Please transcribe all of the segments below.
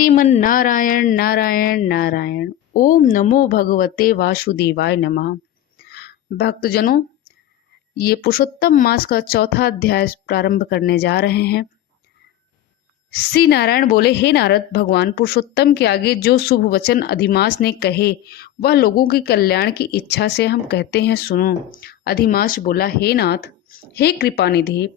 श्रीमन नारायण नारायण नारायण। ओम नमो भगवते वासुदेवाय नमः। भक्तजनों, ये पुरुषोत्तम मास का चौथा अध्याय प्रारंभ करने जा रहे हैं। श्री नारायण बोले, हे नारद, भगवान पुरुषोत्तम के आगे जो शुभ वचन अधिमास ने कहे वह लोगों के कल्याण की इच्छा से हम कहते हैं, सुनो। अधिमास बोला, हे नाथ, हे कृपानिधि,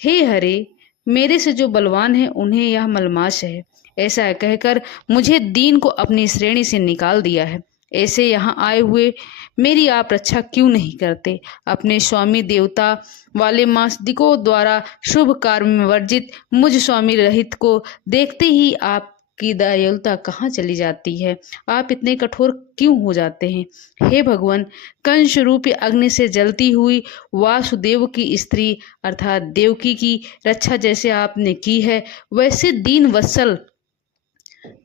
हे हरे, मेरे से जो बलवान है उन्हें यह मलमास है। ऐसा कहकर मुझे दीन को अपनी श्रेणी से निकाल दिया है। ऐसे यहाँ आए हुए मेरी आप रक्षा क्यों नहीं करते? अपने स्वामी देवता वाले मास्तिकों द्वारा शुभ कार्य में वर्जित मुझ स्वामी रहित को देखते ही आपकी दयालुता कहाँ चली जाती है? आप इतने कठोर क्यों हो जाते हैं? हे भगवान, कंस रूपी अग्नि से जलती हुई वासुदेव की स्त्री अर्थात देवकी की रक्षा जैसे आपने की है, वैसे दीन वत्सल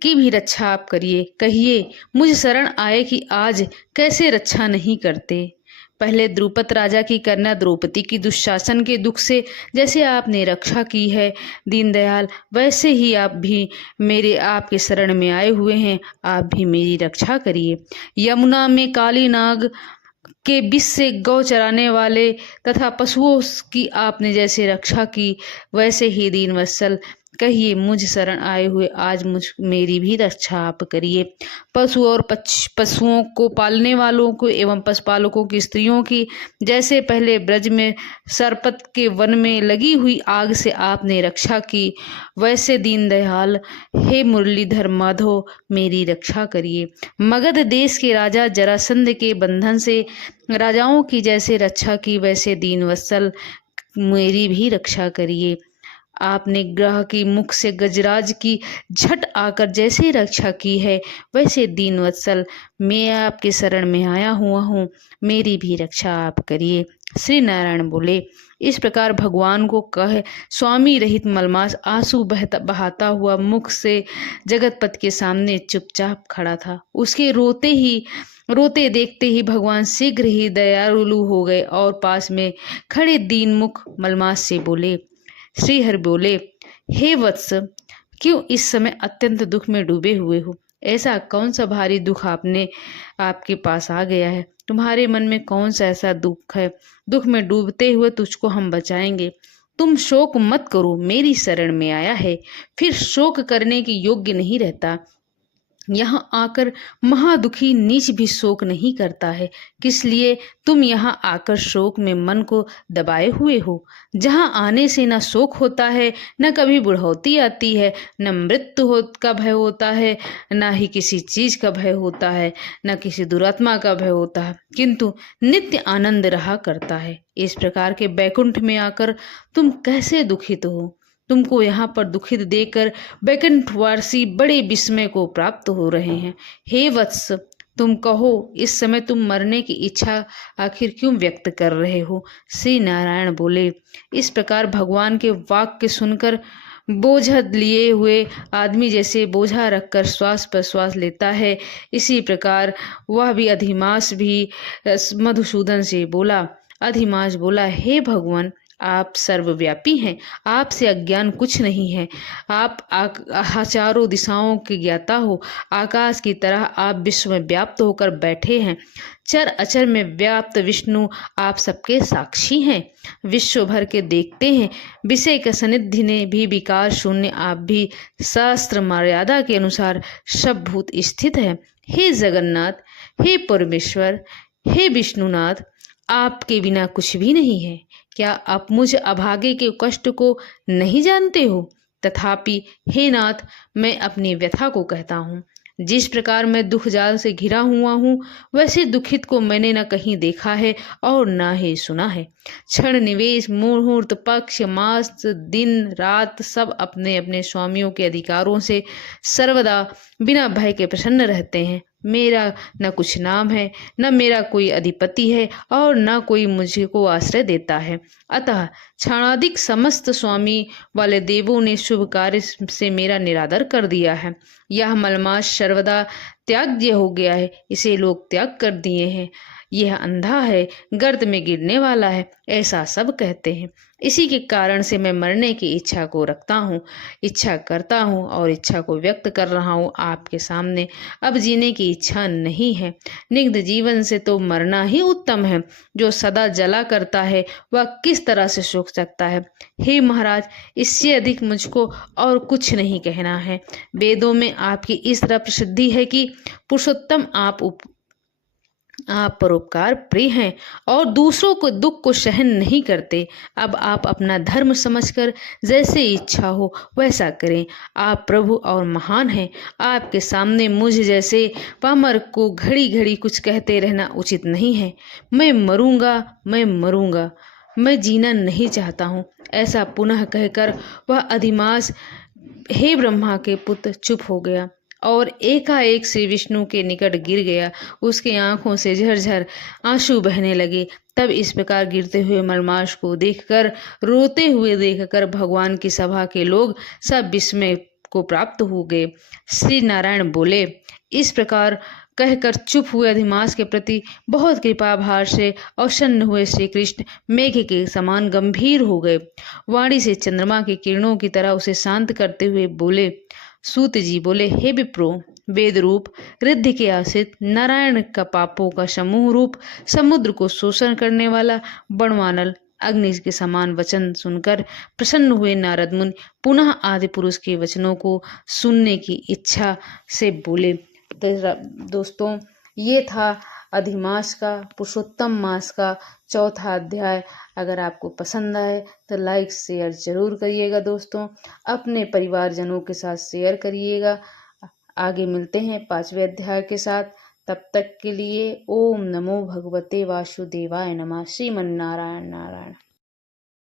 की भी रक्षा आप करिए। कहिए, मुझ शरण आए कि आज कैसे रक्षा नहीं करते? पहले द्रुपद राजा की कन्या द्रौपदी की दुशासन के दुख से जैसे आपने रक्षा की है दीनदयाल, वैसे ही आप भी मेरे आपके शरण में आए हुए हैं। आप भी मेरी रक्षा करिए। यमुना में काली नाग के विष से गौ चराने वाले तथा पशुओं की आपने जैसे रक्षा की, वैसे ही दीन वत्सल कहिए, मुझ शरण आए हुए आज मेरी भी रक्षा आप करिए। पशु और पशुओं को पालने वालों को एवं पशुपालकों की स्त्रियों की जैसे पहले ब्रज में सरपत के वन में लगी हुई आग से आपने रक्षा की, वैसे दीनदयाल हे मुरलीधर माधव मेरी रक्षा करिए। मगध देश के राजा जरासंध के बंधन से राजाओं की जैसे रक्षा की, वैसे दीनवत्सल मेरी भी रक्षा करिए। आपने ग्रह की मुख से गजराज की झट आकर जैसे रक्षा की है, वैसे दीनवत्सल मैं आपके शरण में आया हुआ हूँ, मेरी भी रक्षा आप करिए। श्री नारायण बोले, इस प्रकार भगवान को कह स्वामी रहित मलमास आंसू बहाता हुआ मुख से जगतपति के सामने चुपचाप खड़ा था। उसके रोते देखते ही भगवान शीघ्र ही दयालु हो गए और पास में खड़े दीन मुख मलमास से बोले। श्री हरि बोले, हे वत्स, क्यों इस समय अत्यंत दुख में डूबे हुए हो? ऐसा कौन सा भारी दुख आपके पास आ गया है? तुम्हारे मन में कौन सा ऐसा दुख है? दुख में डूबते हुए तुझको हम बचाएंगे। तुम शोक मत करो, मेरी शरण में आया है फिर शोक करने के योग्य नहीं रहता। यहाँ आकर महादुखी नीच भी शोक नहीं करता है, किस लिए तुम यहाँ आकर शोक में मन को दबाए हुए हो? जहाँ आने से न शोक होता है, न कभी बुढ़ौती आती है, न मृत्यु का भय होता है, न ही किसी चीज का भय होता है, न किसी दुरात्मा का भय होता है, किंतु नित्य आनंद रहा करता है। इस प्रकार के बैकुंठ में आकर तुम कैसे दुखित हो? तुमको यहाँ पर दुखित देकर बैकुंठवासी बड़े विस्मय को प्राप्त हो रहे हैं। हे वत्स, तुम कहो, इस समय तुम मरने की इच्छा आखिर क्यों व्यक्त कर रहे हो? श्री नारायण बोले, इस प्रकार भगवान के वाक्य सुनकर बोझ लिए हुए आदमी जैसे बोझा रखकर श्वास प्रश्वास लेता है, इसी प्रकार वह भी अधिमास भी मधुसूदन से बोला। अधिमास बोला, हे भगवान, आप सर्वव्यापी हैं, आपसे अज्ञान कुछ नहीं है। आप चारों दिशाओं के ज्ञाता हो। आकाश की तरह आप विश्व में व्याप्त होकर बैठे हैं। चर अचर में व्याप्त विष्णु आप सबके साक्षी हैं, विश्व भर के देखते हैं। विषय के सन्निधि ने भी विकार शून्य आप भी शास्त्र मर्यादा के अनुसार सब भूत स्थित है। हे जगन्नाथ, हे परमेश्वर, हे विष्णुनाथ, आपके बिना कुछ भी नहीं है। क्या आप मुझ अभागे के कष्ट को नहीं जानते हो? तथापि हे नाथ, मैं अपनी व्यथा को कहता हूँ। जिस प्रकार मैं दुख जाल से घिरा हुआ हूँ, वैसे दुखित को मैंने न कहीं देखा है और न ही सुना है। क्षण निवेश मुहूर्त पक्ष मास दिन रात सब अपने अपने स्वामियों के अधिकारों से सर्वदा बिना भय के प्रसन्न रहते हैं। मेरा न कुछ नाम है, न मेरा कोई अधिपति है और न कोई मुझको आश्रय देता है। अतः क्षणाधिक समस्त स्वामी वाले देवों ने शुभ कार्य से मेरा निरादर कर दिया है। यह मलमास सर्वदा त्याज्य हो गया है, इसे लोग त्याग कर दिए हैं। यह अंधा है, गर्त में गिरने वाला है, ऐसा सब कहते हैं। इसी के कारण से मैं मरने की इच्छा को रखता हूँ, इच्छा करता हूँ और इच्छा को व्यक्त कर रहा हूँ आपके सामने। अब जीने की इच्छा नहीं है। निग्ध जीवन से तो मरना ही उत्तम है। जो सदा जला करता है वह किस तरह से सूख सकता है। हे महाराज, इससे अधिक मुझको और कुछ नहीं कहना है। वेदों में आपकी इस तरह प्रसिद्धि है कि पुरुषोत्तम आप परोपकार प्रिय हैं और दूसरों को दुख को सहन नहीं करते। अब आप अपना धर्म समझकर जैसे इच्छा हो वैसा करें। आप प्रभु और महान हैं। आपके सामने मुझ जैसे पामर को घड़ी घड़ी कुछ कहते रहना उचित नहीं है। मैं मरूंगा, मैं मरूंगा, मैं जीना नहीं चाहता हूँ, ऐसा पुनः कहकर वह अधिमास, हे ब्रह्मा के पुत्र, चुप हो गया और एकाएक श्री विष्णु के निकट गिर गया। उसकी आंखों से झरझर आंसू बहने लगे। तब इस प्रकार गिरते हुए मलमास को देखकर, रोते हुए देखकर भगवान की सभा के लोग सब विस्मय को प्राप्त हो गए। श्री नारायण बोले, इस प्रकार कहकर चुप हुए अधिमास के प्रति बहुत कृपा भार से अवसन्न हुए श्री कृष्ण मेघ के समान गंभीर हो गए। वाणी से चंद्रमा की किरणों की तरह उसे शांत करते हुए बोले। सूत जी बोले, हे विप्रो, वेद रूप रिद्धि के आश्रित नारायण का पापों का समूह रूप समुद्र को शोषण करने वाला बणवानल अग्नि के समान वचन सुनकर प्रसन्न हुए नारद मुनि पुनः आदि पुरुष के वचनों को सुनने की इच्छा से बोले। दोस्तों, ये था अधिमास का, पुरुषोत्तम मास का चौथा अध्याय। अगर आपको पसंद आए तो लाइक शेयर जरूर करिएगा दोस्तों। अपने परिवारजनों के साथ शेयर करिएगा। आगे मिलते हैं 5वें अध्याय के साथ। तब तक के लिए ओम नमो भगवते वासुदेवाय नमः। श्रीमन नारायण नारायण।